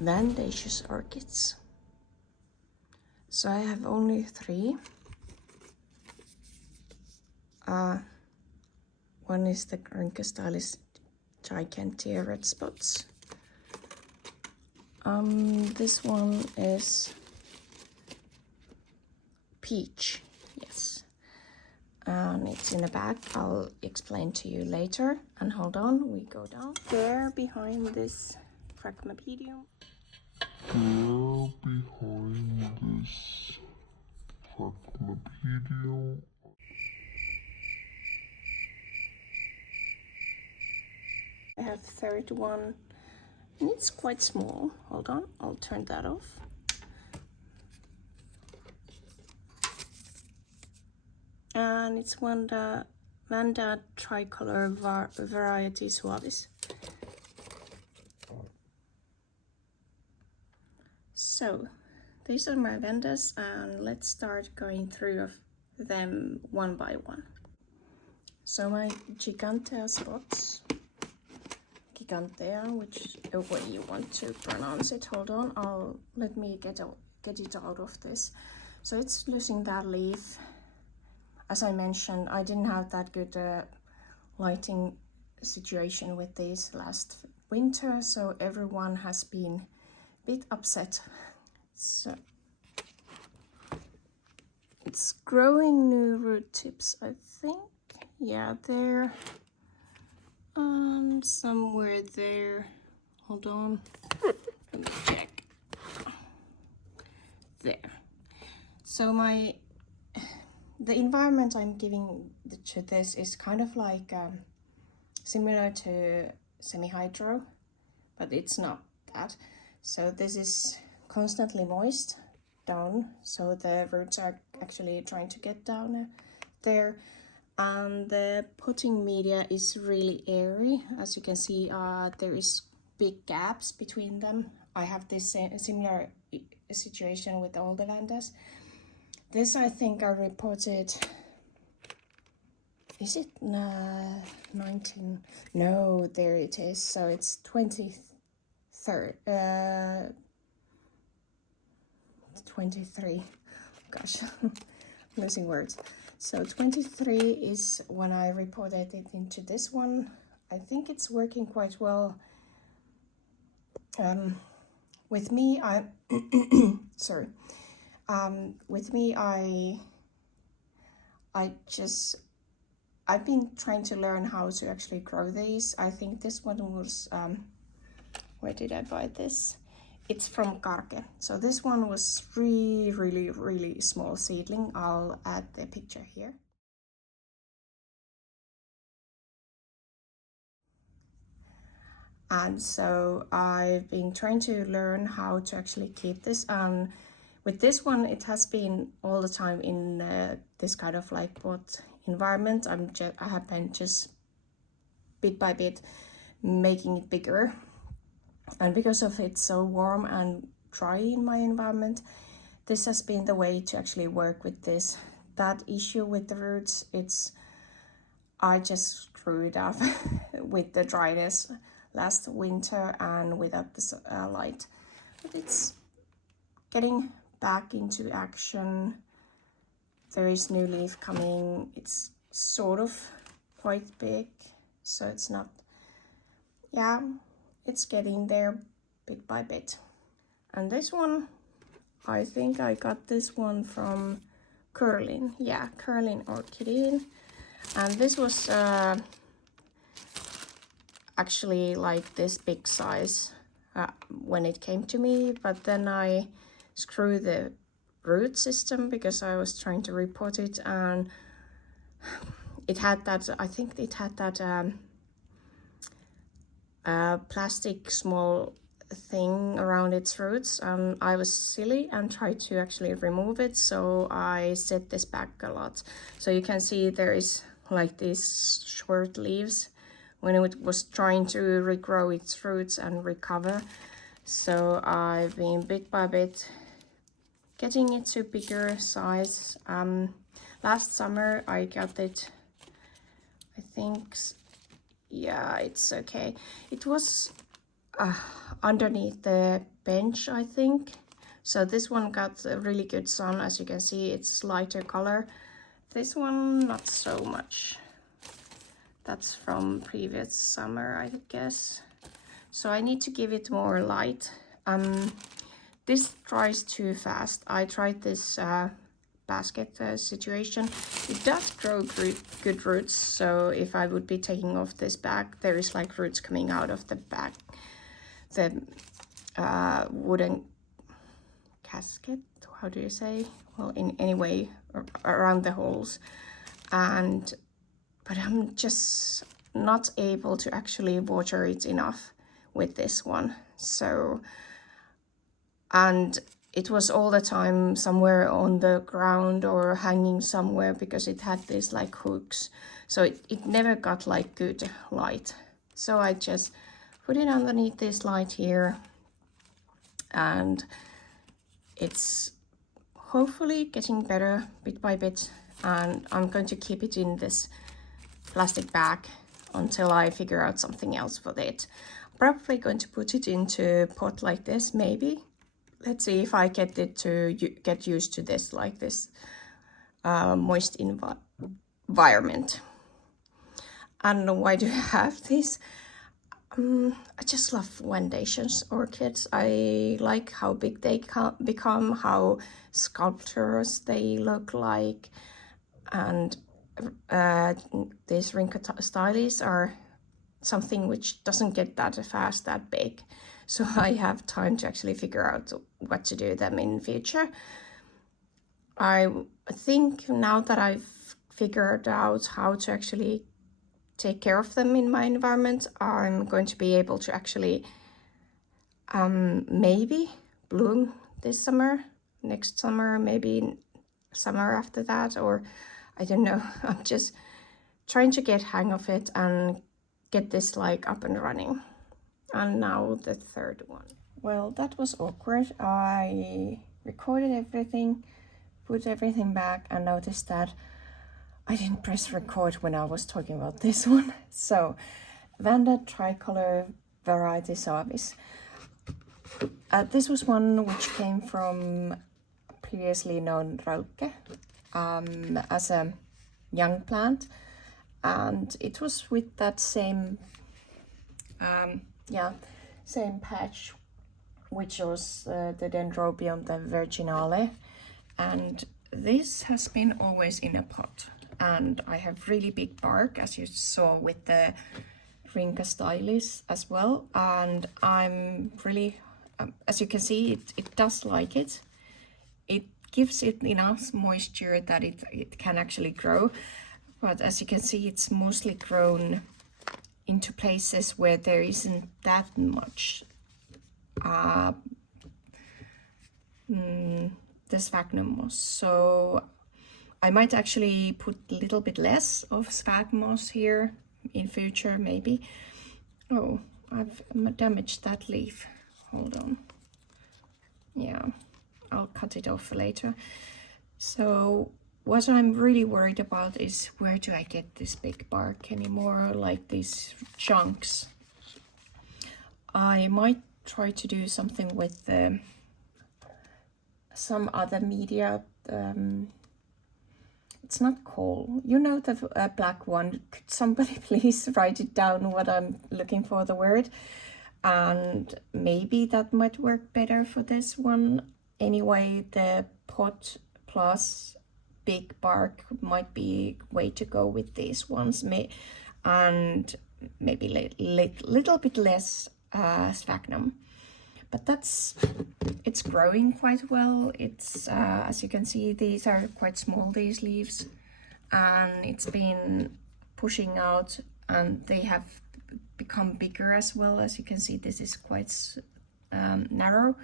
Vandaceous Orchids. So I have only 3. One is the Stylis Gigantea Red Spots. This one is Peach, yes. And it's in a bag. I'll explain to you later. And hold on, we go down. There behind this Fragmipedium. I have third one, and it's quite small. Hold on, I'll turn that off. And it's Vanda tricolor variety suavis. So these are my Vandas, and let's start going through them one by one. So my Gigantea spots, Gigantea, which way you want to pronounce it. Hold on, let me get it out of this. So it's losing that leaf. As I mentioned, I didn't have that good lighting situation with these last winter, so everyone has been a bit upset. So it's growing new root tips, I think. Yeah, there. Somewhere there. Hold on. Let me check. There. So the environment I'm giving to this is kind of like similar to semi-hydro, but it's not that. So this is constantly moist down, so the roots are actually trying to get down there. And the potting media is really airy. As you can see, there is big gaps between them. I have this similar situation with all the Vandas. This I think I reported, is it 19? No, there it is. So it's 23rd, 23, gosh, losing words. So 23 is when I reported it into this one. I think it's working quite well. With me, sorry. With me, I've been trying to learn how to actually grow these. I think this one was, where did I buy this? It's from Karke. So this one was really small seedling. I'll add the picture here. And so I've been trying to learn how to actually keep this. With this one, it has been all the time in this kind of like pot environment. I have been just bit by bit making it bigger. And because of it's so warm and dry in my environment, this has been the way to actually work with this. That issue with the roots, I just screwed up with the dryness last winter and without the light. But it's getting back into action. There is new leaf coming. It's sort of quite big, so it's not, yeah, it's getting there bit by bit. And this one, I think I got this one from Curlin. Yeah, Curlin Orchid. And this was actually like this big size when it came to me, but then I screwed the root system because I was trying to report it, and it had that, I think it had that plastic small thing around its roots, and I was silly and tried to actually remove it, so I set this back a lot. So you can see there is like these short leaves when it was trying to regrow its roots and recover. So I've been bit by bit getting it to bigger size. Last summer I got it, I think, yeah, it's okay. It was underneath the bench, I think. So this one got a really good sun. As you can see, it's lighter color. This one, not so much. That's from previous summer, I guess. So I need to give it more light. This dries too fast. I tried this basket situation. It does grow good roots, so if I would be taking off this bag, there is like roots coming out of the bag, the wooden casket, how do you say, well, in any way around the holes. But I'm just not able to actually water it enough with this one. So, and it was all the time somewhere on the ground or hanging somewhere because it had these like hooks. So it never got like good light. So I just put it underneath this light here, and it's hopefully getting better bit by bit. And I'm going to keep it in this plastic bag until I figure out something else for it. Probably going to put it into a pot like this, maybe. Let's see if I get it to get used to this, like this moist environment. And why do I have this? I just love Vandaceous orchids. I like how big they become, how sculptures they look like. And these Rinka stylies are something which doesn't get that fast, that big. So I have time to actually figure out what to do them in future. I think now that I've figured out how to actually take care of them in my environment, I'm going to be able to actually maybe bloom this summer, next summer, maybe summer after that, or I don't know. I'm just trying to get hang of it and get this like up and running. And now the third one. Well, that was awkward. I recorded everything, put everything back, and noticed that I didn't press record when I was talking about this one. So, Vanda tricolor Vandaceous Orchids. This was one which came from previously known Rauke as a young plant, and it was with that same same patch, which was the Dendrobium, the virginale, and this has been always in a pot. And I have really big bark, as you saw with the Rinka stylis as well. And I'm really, as you can see, it does like it. It gives it enough moisture that it can actually grow. But as you can see, it's mostly grown into places where there isn't that much the sphagnum moss. So I might actually put a little bit less of sphagnum moss here in future, maybe. Oh, I've damaged that leaf. Hold on. Yeah, I'll cut it off later. So what I'm really worried about is, where do I get this big bark anymore, like these chunks? I might try to do something with some other media. It's not coal. You know, the black one. Could somebody please write it down what I'm looking for, the word? And maybe that might work better for this one. Anyway, the pot plus big bark might be way to go with these ones. And maybe little bit less sphagnum. But it's growing quite well. It's as you can see, these are quite small, these leaves, and it's been pushing out, and they have become bigger as well. As you can see, this is quite narrow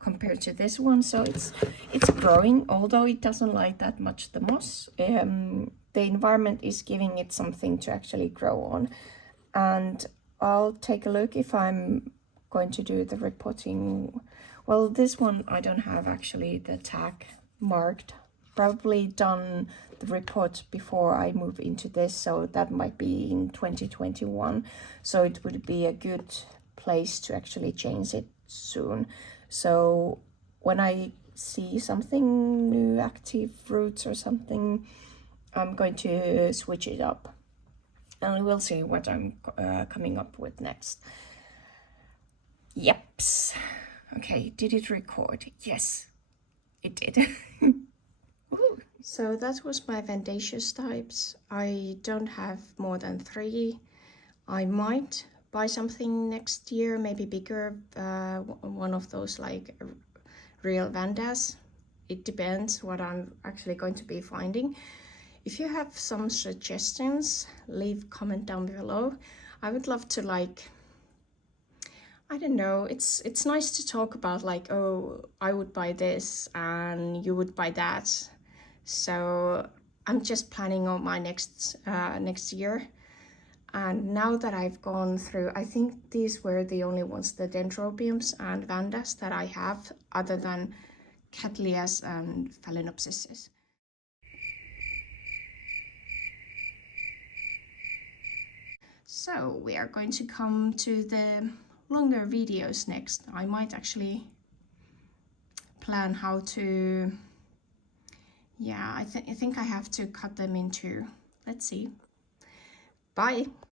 compared to this one, so it's growing, although it doesn't like that much the moss. The environment is giving it something to actually grow on, and I'll take a look if I'm going to do the repotting. Well, this one I don't have actually the tag marked. Probably done the repot before I move into this, so that might be in 2021. So it would be a good place to actually change it soon. So when I see something new, active fruits or something, I'm going to switch it up, and we'll see what I'm coming up with next. Yeps. Okay, did it record? Yes, it did. So that was my Vandaceous types. I don't have more than 3. I might buy something next year, maybe bigger, one of those like real Vandas. It depends what I'm actually going to be finding. If you have some suggestions, leave a comment down below. I would love to, like, I don't know, it's nice to talk about like, oh, I would buy this and you would buy that. So I'm just planning on my next year. And now that I've gone through, I think these were the only ones, the Dendrobiums and Vandas, that I have, other than Cattleyas and Phalaenopsis. So we are going to come to the longer videos next. I might actually plan how to, yeah, I think I have to cut them into, let's see. Bye.